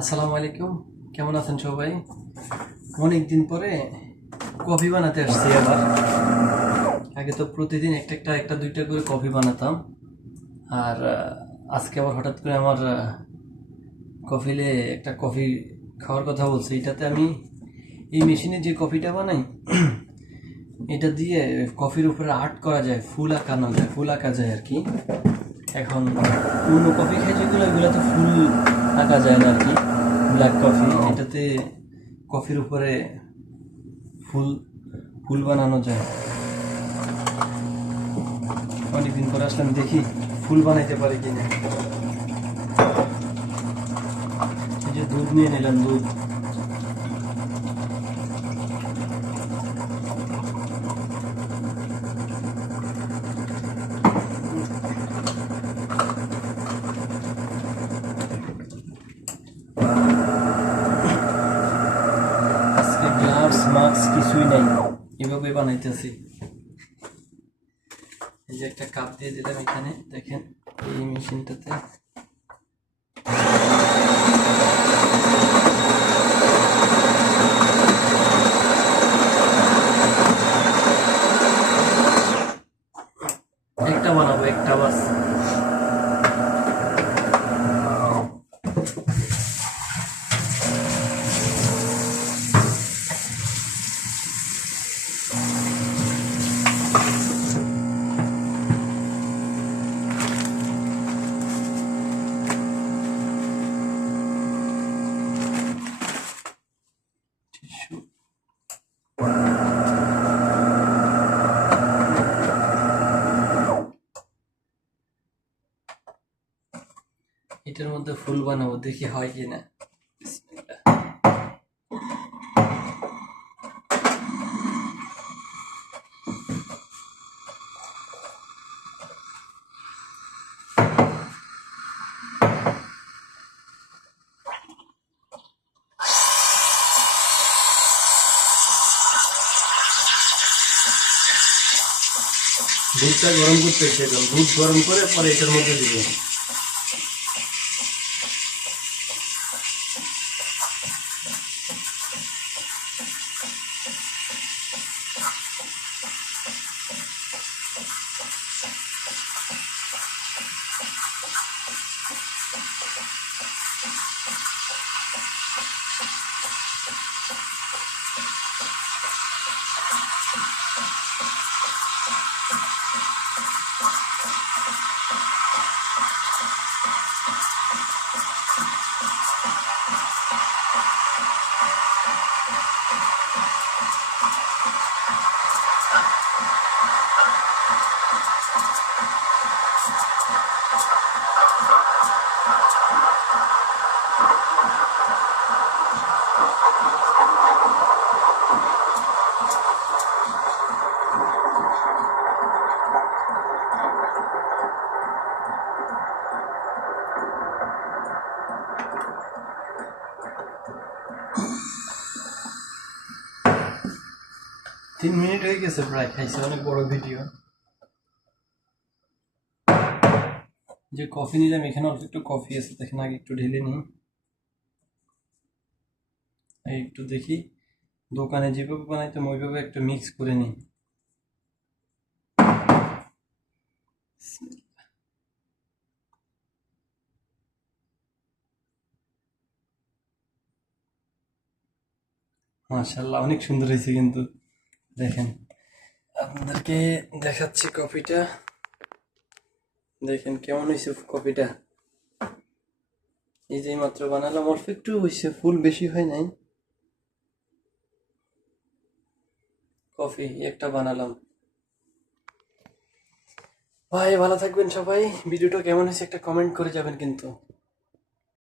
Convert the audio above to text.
আসসালামু আলাইকুম। কেমন আছেন সবাই? অনেক দিন পরে কফি বানাতে আসছি আবার। আগে তো প্রতিদিন একটা একটা একটা দুইটা করে কফি বানাতাম। আর আজকে আবার হঠাৎ করে আমার কফিলে একটা কফি খাওয়ার কথা বলছে। এটাতে আমি এই মেশিনে যে কফিটা বানাই, এটা দিয়ে কফির উপরে আর্ট করা যায়, ফুল আঁকানো যায়, ফুল আঁকা যায় আর কি। এখন অন্য কফি খাই যেগুলো ওইগুলো তো ফুল আঁকা যায় না আর কি ব্ল্যাক কফি এটাতে কফির উপরে ফুল ফুল বানানো যায়। অনেকদিন পরে আসলাম, দেখি ফুল বানাইতে পারি কিনা। এই যে দুধ নিয়ে নিলাম, দুধ আজকে মাস্ক কিছুই নাই। এভাবে বানাইতেছি। এই যে একটা কাপ দিয়ে দিলাম এখানে। দেখেন, এই মেশিনটাতে। একটা বানাবো, একটা বাস। এটার মধ্যে ফুল বানাবো, দেখি হয় কি না দুধটা গরম করতে সেরকম দুধ গরম করে পরে এটার মধ্যে দিবে। তিন মিনিট হয়ে গেছে প্রায়, খাইছে অনেক বড় ভিডিও। যে কফি নিলাম এখানে অল্প একটু কফি আছে, দেখেন আগে একটু ঢেলে নিই। একটু দেখি, দোকানে যেভাবে বানাইতাম, ওইভাবে একটু মিক্স করে নিই। মাশাল্লাহ অনেক সুন্দর হয়েছে কিন্তু। দেখেন, আপনাদেরকে দেখাচ্ছি কপিটা দেখেন কেমন হয়েছে কপিটা এই যে মাত্র বানালাম, অল্প একটু হয়েছে, ফুল বেশি হয় নাই। কফি, একটা বানালাম। ভাই, ভালো থাকবেন সবাই। ভিডিওটা কেমন হয়েছে, একটা কমেন্ট করে যাবেন কিন্তু।